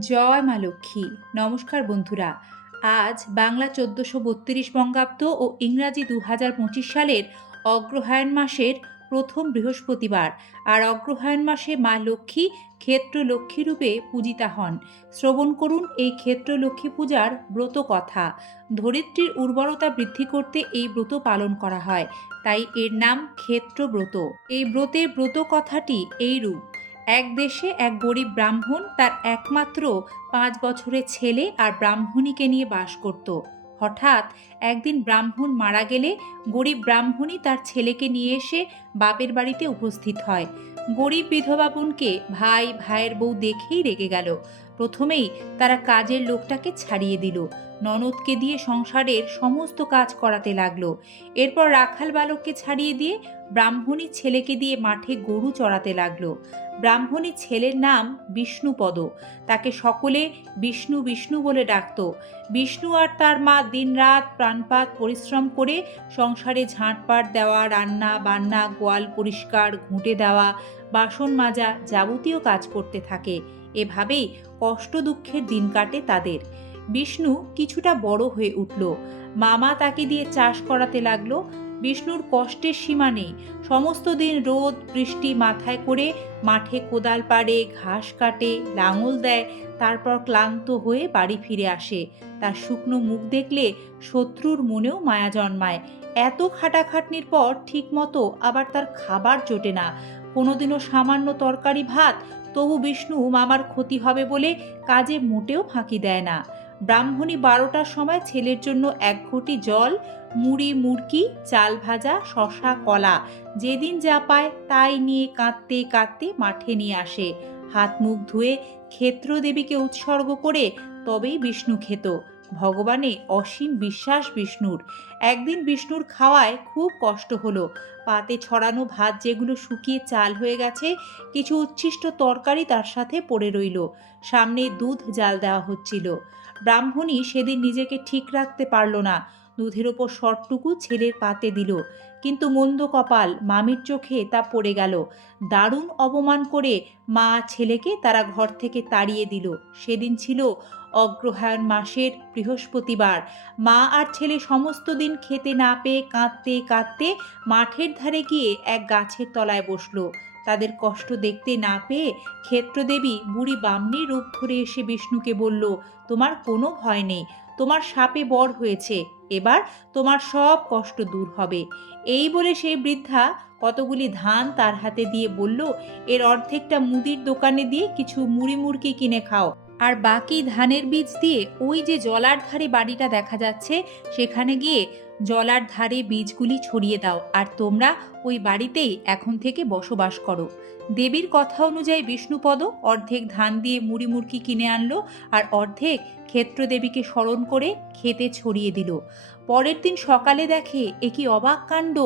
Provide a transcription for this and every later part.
জয় মা লক্ষ্মী। নমস্কার বন্ধুরা, আজ বাংলা চোদ্দোশো বত্রিশ বঙ্গাব্দ ও ইংরাজি দু হাজার পঁচিশ সালের অগ্রহায়ণ মাসের প্রথম বৃহস্পতিবার। আর অগ্রহায়ণ মাসে মা লক্ষ্মী ক্ষেত্র লক্ষ্মী রূপে পূজিতা হন। শ্রবণ করুন এই ক্ষেত্র লক্ষ্মী পূজার ব্রত কথা। ধরিত্রীর উর্বরতা বৃদ্ধি করতে এই ব্রত পালন করা হয়। তাই এর নাম ক্ষেত্র ব্রত। এই ব্রতের ব্রত কথাটি এইরূপ এক দেশে এক গরিব ব্রাহ্মণ তার একমাত্র পাঁচ বছরের ছেলে আর ব্রাহ্মণীকে নিয়ে বাস করত। হঠাৎ একদিন ব্রাহ্মণ মারা গেলে গরিব ব্রাহ্মণী তার ছেলেকে নিয়ে এসে বাপের বাড়িতে উপস্থিত হয়। গরিব বিধবা বোনকে ভাই, ভাইয়ের বউ দেখেই রেগে গেল। প্রথমেই তারা কাজের লোকটাকে ছাড়িয়ে দিল। ননদকে দিয়ে সংসারের সমস্ত কাজ করাতে লাগল। এরপর রাখাল বালককে ছাড়িয়ে দিয়ে ব্রাহ্মণী ছেলেকে দিয়ে মাঠে গরু চড়াতে লাগল। ব্রাহ্মণী ছেলের নাম বিষ্ণুপদ। তাকে সকলে বিষ্ণু বিষ্ণু বলে ডাকত। বিষ্ণু আর তার মা দিনরাত প্রাণপাত পরিশ্রম করে সংসারে ঝাঁটপাট দেওয়া, রান্না, বান্না, গোয়াল পরিষ্কার, ঘুঁটে দেওয়া, বাসন মাজা যাবতীয় কাজ করতে থাকে। এভাবেই কষ্ট দুঃখের দিন কাটে তাদের। বিষ্ণু কিছুটা বড় হয়ে উঠল। মামা তাকে দিয়ে চাষ করাতে লাগল। বিষ্ণুর কষ্টের সীমা নেই। সমস্ত দিন রোদ, বৃষ্টি মাথায় করে মাঠে কোদাল পাড়ে, ঘাস কাটে, লাঙল দেয়, তারপর ক্লান্ত হয়ে বাড়ি ফিরে আসে। তার শুকনো মুখ দেখলে শত্রুর মনেও মায়া জন্মায়। এত খাটাখাটনির পর ঠিকমতো আবার তার খাবার জোটে না। কোনোদিনও সামান্য তরকারি ভাত তবু বিষ্ণু মামার ক্ষতি হবে বলে কাজে মোটেও ফাঁকি দেয় না। ব্রাহ্মণী বারোটার সময় ছেলের জন্য এক ঘটি জল, মুড়ি, মুড়কি, চাল ভাজা শশা কলা, যেদিন যা পায় তাই নিয়ে কাঁদতে কাঁদতে মাঠে নিয়ে আসে। হাত মুখ ধুয়ে ক্ষেত্র দেবীকে উৎসর্গ করে তবেই বিষ্ণু খেত। ভগবানে অসীম বিশ্বাস বিষ্ণুর। একদিন বিষ্ণুর খাওয়ায় খুব কষ্ট হলো। পাতে ছড়ানো ভাত যেগুলো শুকিয়ে চাল হয়ে গেছে, কিছু উচ্ছিষ্ট তরকারি তার সাথে পড়ে রইল। সামনে দুধ জাল দেওয়া হচ্ছিল। ব্রাহ্মণী সেদিন নিজেকে ঠিক রাখতে পারল না। দুধের ওপর শটটুকু ছেলের পাতে দিল। কিন্তু মন্দ কপাল মামির চোখে তা পড়ে গেল। দারুণ অপমান করে মা ছেলেকে তারা ঘর থেকে তাড়িয়ে দিল। সেদিন ছিল অগ্রহায়ণ মাসের বৃহস্পতিবার। মা আর ছেলে সমস্ত দিন খেতে না পেয়ে কাঁদতে কাঁদতে মাঠের ধারে গিয়ে এক গাছের তলায় বসল। তাদের কষ্ট দেখতে না পেয়ে ক্ষেত্রদেবী বুড়ি বামনি রূপ ধরে এসে বিষ্ণুকে বলল, তোমার কোনো ভয় নেই, তোমার সাপে বর হয়েছে, এবার তোমার সব কষ্ট দূর হবে। এই বলে সেই বৃদ্ধা কতগুলি ধান তার হাতে দিয়ে বলল, এর অর্ধেকটা মুদির দোকানে দিয়ে কিছু মুড়ি মুড়কি কিনে খাও। আর বাকি ধানের বীজ দিয়ে ওই যে জলার ধারে বাড়িটা দেখা যাচ্ছে, সেখানে গিয়ে জলার ধারে বীজগুলি ছড়িয়ে দাও আর তোমরা ওই বাড়িতেই এখন থেকে বসবাস করো। দেবীর কথা অনুযায়ী বিষ্ণুপদ অর্ধেক ধান দিয়ে মুড়ি মুড়কি কিনে আনলো আর অর্ধেক ক্ষেত্রদেবীকে স্মরণ করে খেতে ছড়িয়ে দিল। পরের দিন সকালে দেখে এ কি অবাক কাণ্ড!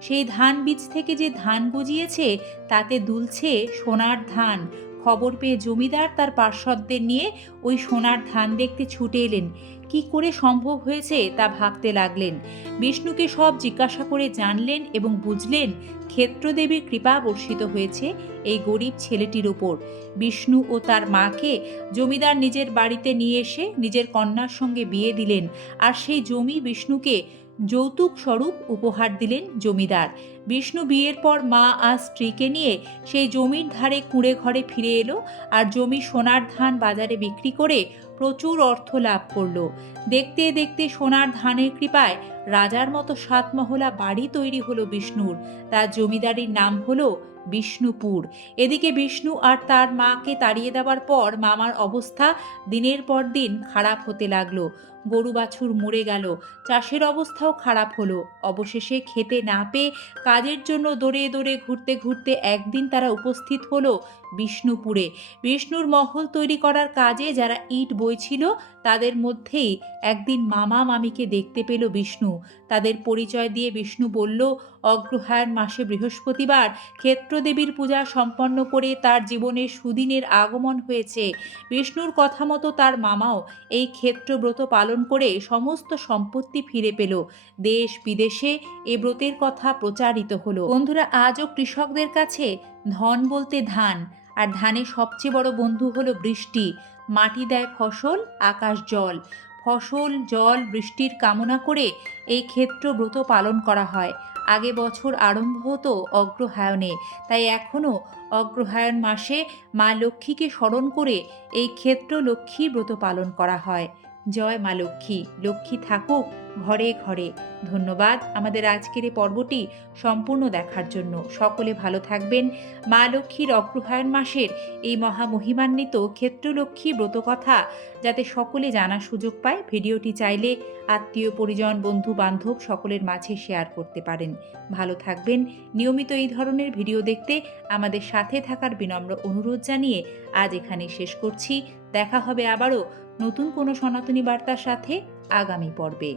সেই ধান বীজ থেকে যে ধান গজিয়েছে, তাতে দুলছে সোনার ধান। খবর পেয়ে জমিদার তার পার্শ্বদের নিয়ে ওই সোনার ধান দেখতে ছুটে এলেন। কি করে সম্ভব হয়েছে তা ভাবতে লাগলেন। বিষ্ণুকে সব জিজ্ঞাসা করে জানলেন এবং বুঝলেন ক্ষেত্রদেবীর কৃপা বর্ষিত হয়েছে এই গরিব ছেলেটির ওপর। বিষ্ণু ও তার মাকে জমিদার নিজের বাড়িতে নিয়ে এসে নিজের কন্যার সঙ্গে বিয়ে দিলেন। আর সেই জমি বিষ্ণুকে যৌতুক স্বরূপ উপহার দিলেন জমিদার। বিষ্ণু বিয়ের পর মা আর স্ত্রীকে নিয়ে সেই জমির ধারে কুঁড়ে ঘরে ফিরে এলো আর জমি সোনার ধান বাজারে বিক্রি করে প্রচুর অর্থ লাভ করল। দেখতে দেখতে সোনার ধানের কৃপায় রাজার মতো সাতমহলা বাড়ি তৈরি হলো বিষ্ণুর। তার জমিদারির নাম হলো বিষ্ণুপুর। এদিকে বিষ্ণু আর তার মাকে তাড়িয়ে দেওয়ার পর মামার অবস্থা দিনের পর দিন খারাপ হতে লাগল। গরু বাছুর মরে গেল। চাষের অবস্থাও খারাপ হলো। অবশেষে খেতে না পেয়ে কাজের জন্য দৌড়ে দৌড়ে ঘুরতে ঘুরতে একদিন তারা উপস্থিত হলো বিষ্ণুপুরে। বিষ্ণুর মহল তৈরি করার কাজে যারা ইট বইছিল, তাদের মধ্যেই একদিন মামা মামিকে দেখতে পেল বিষ্ণু। তাদের পরিচয় দিয়ে বিষ্ণু বলল, অগ্রহায়ণ মাসে বৃহস্পতিবার ক্ষেত্রদেবীর পূজা সম্পন্ন করে তার জীবনে সুদিনের আগমন হয়েছে। বিষ্ণুর কথা মতো তার মামাও এই ক্ষেত্রব্রত পালন করে সমস্ত সম্পত্তি ফিরে পেল। দেশ বিদেশে এ ব্রতের কথা প্রচারিত হলো। বন্ধুরা, আজও কৃষকদের কাছে ধন বলতে ধান, আর ধানের সবচেয়ে বড় বন্ধু হলো বৃষ্টি। মাটি দেয় ফসল, আকাশ জল। ফসল, জল, বৃষ্টির কামনা করে এই ক্ষেত্র ব্রত পালন করা হয়। আগে বছর আরম্ভ হতো অগ্রহায়ণে, তাই এখনও অগ্রহায়ণ মাসে মা লক্ষ্মীকে স্মরণ করে এই ক্ষেত্র লক্ষ্মী ব্রত পালন করা হয়। জয় মা লক্ষ্মী লক্ষ্মী থাকুক ঘরে ঘরে। ধন্যবাদ আমাদের আজকের এই পর্বটি সম্পূর্ণ দেখার জন্য। সকলে ভালো থাকবেন। মা লক্ষ্মীর অগ্রহায়ণ মাসের এই মহামহিমান্বিত ক্ষেত্রলক্ষ্মী ব্রতকথা যাতে সকলে জানার সুযোগ পায়, ভিডিওটি চাইলে আত্মীয়, পরিজন, বন্ধু, বান্ধব সকলের মাঝে শেয়ার করতে পারেন। ভালো থাকবেন। নিয়মিত এই ধরনের ভিডিও দেখতে আমাদের সাথে থাকার বিনম্র অনুরোধ জানিয়ে আজ এখানে শেষ করছি। দেখা হবে আবারও নতুন কোনো সনাতনী বার্তার সাথে আগামী পর্বে।